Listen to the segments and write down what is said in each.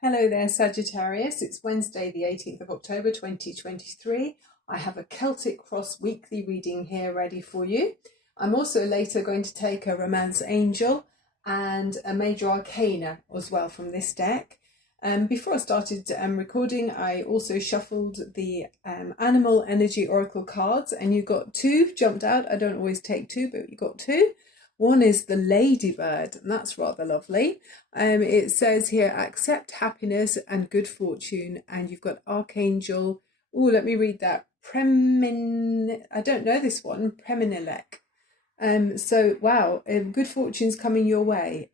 Hello there, Sagittarius. It's Wednesday, the 18th of October 2023. I have a Celtic Cross weekly reading here ready for you. I'm also later going to take a Romance Angel and a Major Arcana as well from this deck. Before I started recording, I also shuffled the Animal Energy Oracle cards, and you got two jumped out. I don't always take two, but you got two. One is the Ladybird, and that's rather lovely. It says here, accept happiness and good fortune, and you've got Archangel. Oh, let me read that. I don't know this one. Preminilek. So wow, good fortune's coming your way.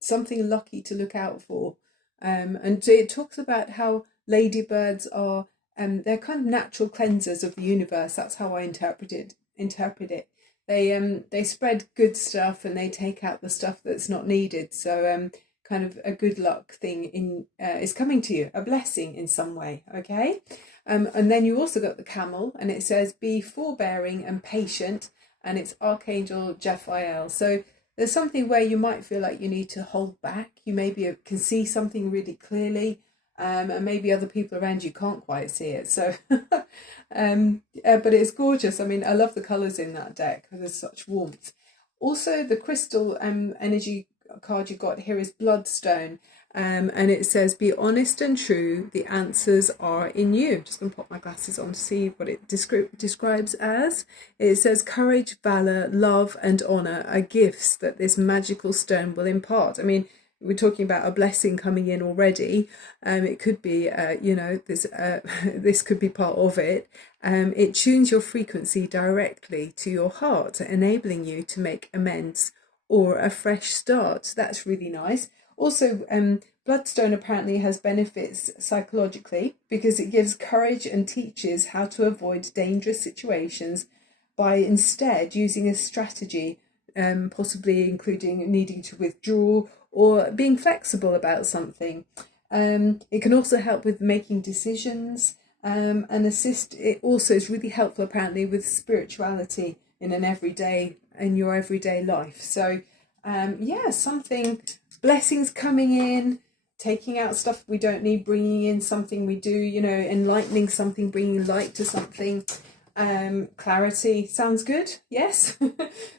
Something lucky to look out for. And it talks about how ladybirds are, they're kind of natural cleansers of the universe. That's how I interpret it. They spread good stuff and they take out the stuff that's not needed. So kind of a good luck thing is coming to you, a blessing in some way. Okay. And then you also got the camel, and it says be forbearing and patient, and it's Archangel Jephiel. So there's something where you might feel like you need to hold back. You maybe can see something really clearly, and maybe other people around you can't quite see it. So, but it's gorgeous. I mean, I love the colours in that deck because there's such warmth. Also, the crystal energy card you got here is Bloodstone. And it says, be honest and true, the answers are in you. I'm just going to pop my glasses on to see what it describes as. It says, courage, valour, love and honour are gifts that this magical stone will impart. I mean, we're talking about a blessing coming in already. It could be, this could be part of it. It tunes your frequency directly to your heart, enabling you to make amends or a fresh start. So that's really nice. Also, Bloodstone apparently has benefits psychologically because it gives courage and teaches how to avoid dangerous situations by instead using a strategy, possibly including needing to withdraw or being flexible about something. It can also help with making decisions and assist. It also is really helpful apparently with spirituality in your everyday life. So something, blessings coming in, taking out stuff we don't need, bringing in something we do, enlightening something, bringing light to something. Clarity sounds good. Yes.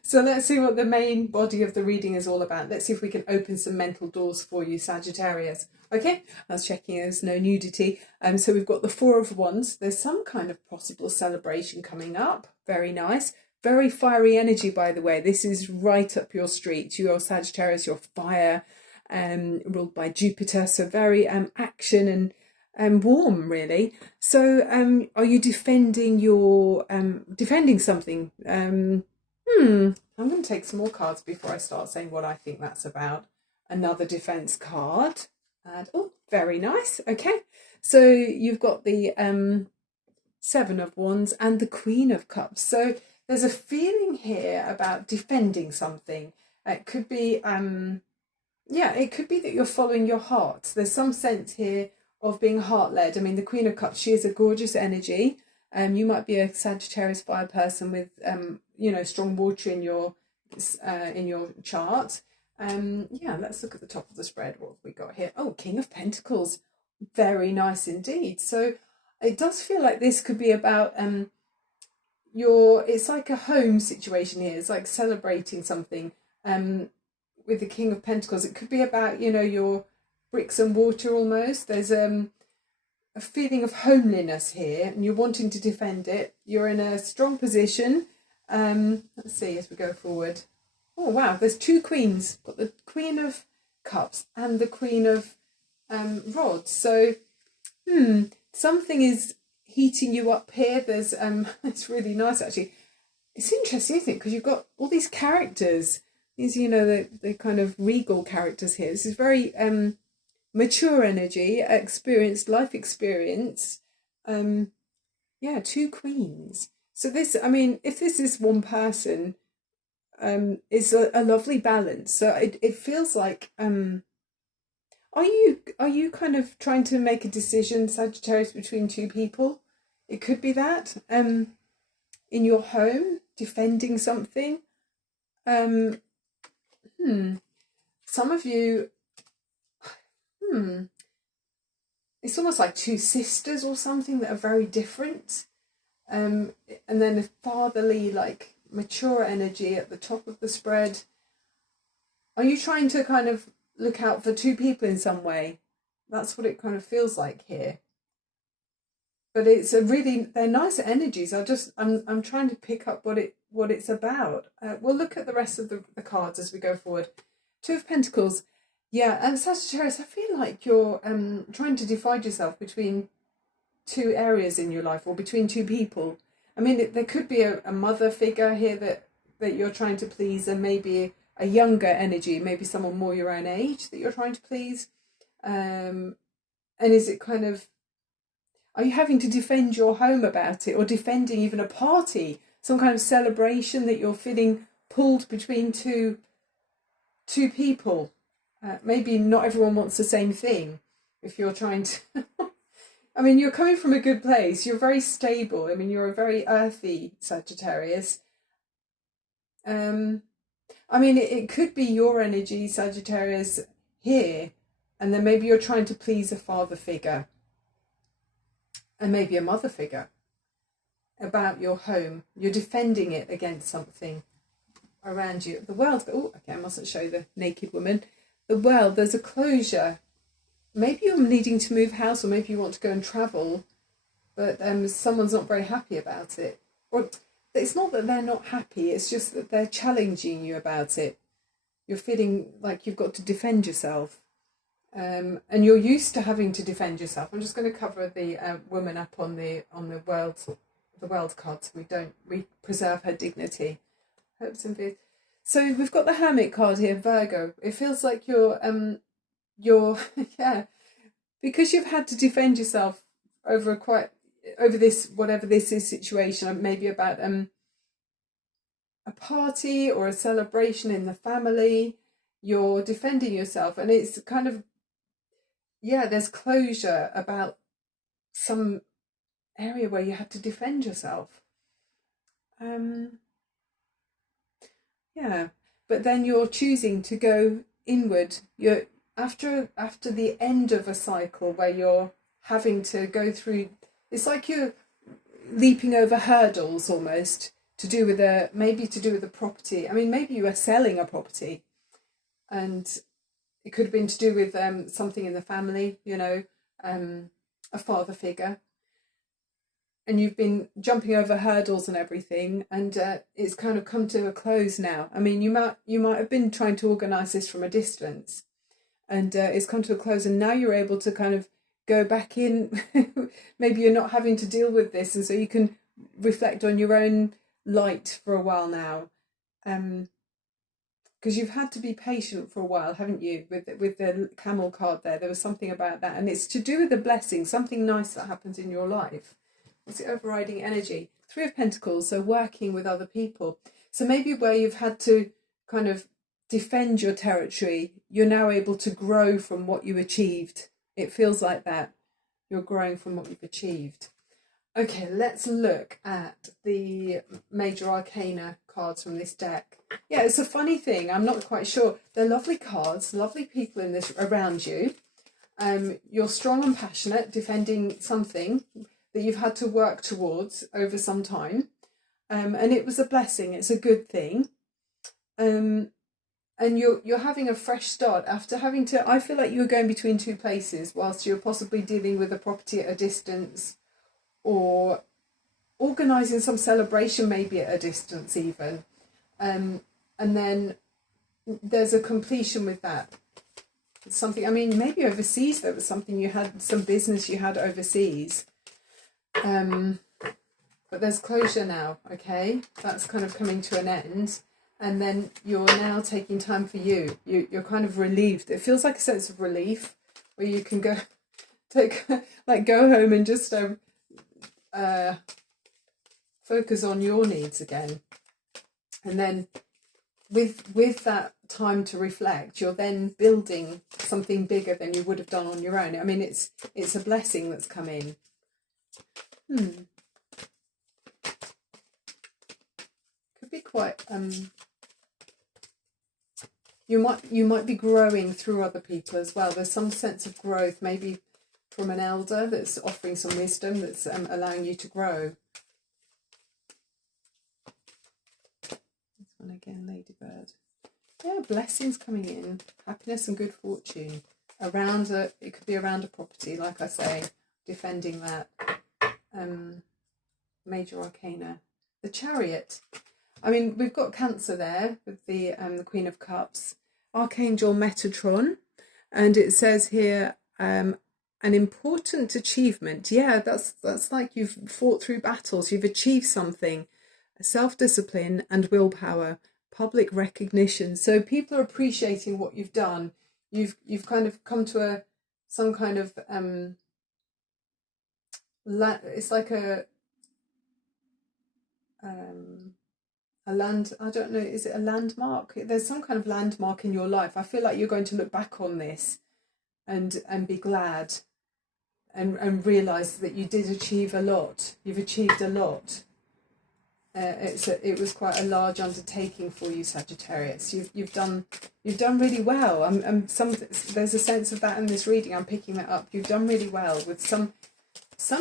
So let's see what the main body of the reading is all about. Let's see if we can open some mental doors for you, Sagittarius. Okay, I was checking there's no nudity. So we've got the Four of Wands. There's some kind of possible celebration coming up. Very nice. Very fiery energy, by the way. This is right up your street. You're Sagittarius, you're fire, ruled by Jupiter. So very action and warm, really. So are you defending something? I'm going to take some more cards before I start saying what I think that's about. Another defense card. And very nice. Okay. So you've got the Seven of Wands and the Queen of Cups. So there's a feeling here about defending something. It could be, it could be that you're following your heart. There's some sense here of being heart-led. I mean, the Queen of Cups, she is a gorgeous energy. You might be a Sagittarius fire person with, strong water in your chart. Let's look at the top of the spread. What have we got here? Oh, King of Pentacles. Very nice indeed. So it does feel like this could be about it's like a home situation here. It's like celebrating something. With the King of Pentacles, it could be about, your bricks and mortar almost. There's a feeling of homeliness here, and you're wanting to defend it. You're in a strong position. Let's see as we go forward. Oh wow, there's two queens. Got the Queen of Cups and the Queen of Rods. So something is heating you up here. There's it's really nice actually. It's interesting, isn't it? Because you've got all these characters, these the kind of regal characters here. This is very mature energy, life experience. Two queens. So this, I mean, if this is one person, it's a lovely balance. So it feels like are you kind of trying to make a decision, Sagittarius, between two people? It could be that in your home, defending something. Some of you it's almost like two sisters or something that are very different. And then a fatherly, like mature energy at the top of the spread. Are you trying to kind of look out for two people in some way? That's what it kind of feels like here. But it's they're nice energies. I'm trying to pick up what it's about. We'll look at the rest of the cards as we go forward. Two of Pentacles. Yeah, and Sagittarius, I feel like you're trying to divide yourself between two areas in your life, or between two people. I mean, there could be a mother figure here that you're trying to please, and maybe a younger energy, maybe someone more your own age that you're trying to please. And is it kind of, are you having to defend your home about it, or defending even a party, some kind of celebration that you're feeling pulled between two people? Maybe not everyone wants the same thing. If you're trying to, I mean, you're coming from a good place. You're very stable. I mean, you're a very earthy Sagittarius. I mean, it could be your energy, Sagittarius, here, and then maybe you're trying to please a father figure, and maybe a mother figure, about your home. You're defending it against something around you. The world, oh, okay, I mustn't show the naked woman. The world, there's a closure. Maybe you're needing to move house, or maybe you want to go and travel, but someone's not very happy about it. Or it's not that they're not happy, it's just that they're challenging you about it. You're feeling like you've got to defend yourself. And you're used to having to defend yourself. I'm just going to cover the woman up on the world card, so we preserve her dignity. Hopes and fears. So we've got the Hermit card here, Virgo. It feels like you're yeah, because you've had to defend yourself over this, whatever this is, situation, maybe about a party or a celebration in the family. You're defending yourself, and it's kind of, yeah, there's closure about some area where you had to defend yourself. Yeah, but then you're choosing to go inward. You're after the end of a cycle where you're having to go through. It's like you're leaping over hurdles almost, to do with a property. I mean, maybe you are selling a property, and it could have been to do with something in the family, a father figure. And you've been jumping over hurdles and everything, and it's kind of come to a close now. I mean, you might have been trying to organise this from a distance, and it's come to a close, and now you're able to kind of go back in. Maybe you're not having to deal with this, and so you can reflect on your own light for a while now. Because you've had to be patient for a while, haven't you? With the camel card there was something about that, and it's to do with a blessing, something nice that happens in your life. It's the overriding energy. Three of Pentacles, so working with other people. So maybe where you've had to kind of defend your territory, you're now able to grow from what you achieved. It feels like that. You're growing from what you've achieved. Okay, let's look at the major arcana cards from this deck. Yeah, it's a funny thing. I'm not quite sure. They're lovely cards, lovely people in this around you. You're strong and passionate, defending something that you've had to work towards over some time. And it was a blessing. It's a good thing. And you're having a fresh start after having to, I feel like you were going between two places whilst you're possibly dealing with a property at a distance, or organising some celebration maybe at a distance even. And then there's a completion with that. Something, I mean, maybe overseas there was something you had, some business you had overseas. But there's closure now, okay? That's kind of coming to an end. And then you're now taking time for you. You're kind of relieved. It feels like a sense of relief where you can go go home and just focus on your needs again. And then with that time to reflect, you're then building something bigger than you would have done on your own. I mean, it's a blessing that's come in. Could be quite you might be growing through other people as well. There's some sense of growth, maybe from an elder that's offering some wisdom, that's allowing you to grow. This one again, Ladybird. Yeah, blessings coming in, happiness and good fortune around it could be around a property, like I say, defending that. Major Arcana, the Chariot. I mean, we've got Cancer there with the Queen of Cups, Archangel Metatron, and it says here an important achievement. Yeah, that's like you've fought through battles, you've achieved something, self-discipline and willpower, public recognition. So people are appreciating what you've done. You've kind of come to some kind of it's like a land, I don't know, is it a landmark? There's some kind of landmark in your life. I feel like you're going to look back on this and be glad and realise that you did achieve a lot. You've achieved a lot. It was quite a large undertaking for you, Sagittarius. You've done really well. There's a sense of that in this reading. I'm picking that up. You've done really well with some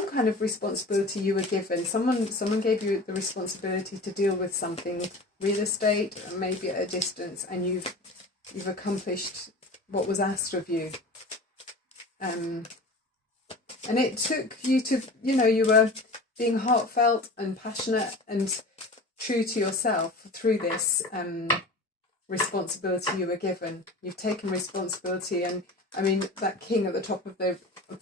kind of responsibility you were given. Someone gave you the responsibility to deal with something, real estate, maybe at a distance, and you've accomplished what was asked of you. And it took you to, you were being heartfelt and passionate and true to yourself through this responsibility you were given. You've taken responsibility, and I mean that king at the top of the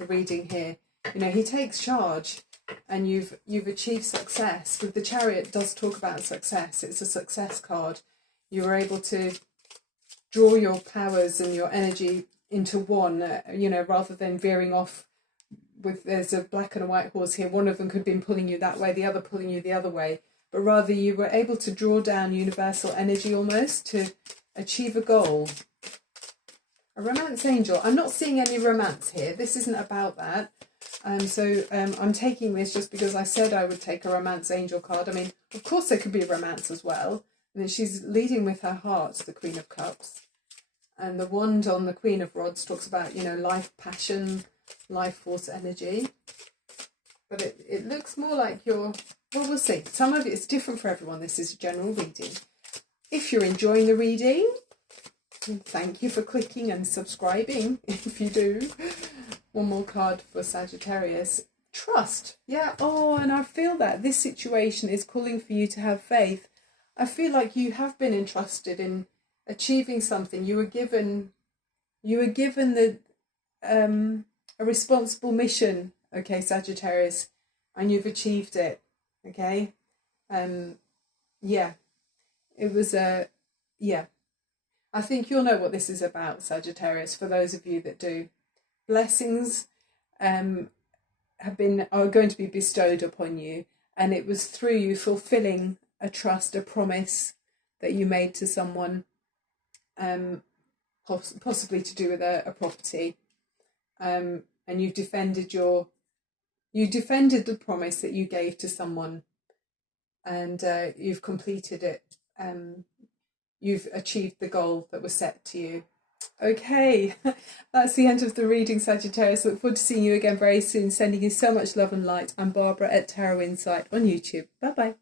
reading here, he takes charge, and you've achieved success. With the Chariot, it does talk about success. It's a success card. You were able to draw your powers and your energy into one, rather than veering off. There's a black and a white horse here. One of them could have been pulling you that way, the other pulling you the other way. But rather you were able to draw down universal energy almost to achieve a goal. A romance angel. I'm not seeing any romance here. This isn't about that. So I'm taking this just because I said I would take a romance angel card. I mean, of course there could be romance as well. And then she's leading with her heart, the Queen of Cups. And the wand on the Queen of Rods talks about, life, passion, life force energy. But it looks more like well, we'll see. Some of it's different for everyone. This is a general reading. If you're enjoying the reading, thank you for clicking and subscribing if you do. One more card for Sagittarius. Trust. Yeah. Oh, and I feel that this situation is calling for you to have faith. I feel like you have been entrusted in achieving something. You were given the a responsible mission, okay, Sagittarius, and you've achieved it, okay. Yeah, it was yeah, I think you'll know what this is about, Sagittarius, for those of you that do. Blessings are going to be bestowed upon you, and it was through you fulfilling a trust, a promise that you made to someone, possibly to do with a property, and you defended the promise that you gave to someone, and you've completed it. You've achieved the goal that was set to you. Okay, that's the end of the reading, Sagittarius. Look forward to seeing you again very soon. Sending you so much love and light. I'm Barbara at Tarot Insight on YouTube. Bye bye.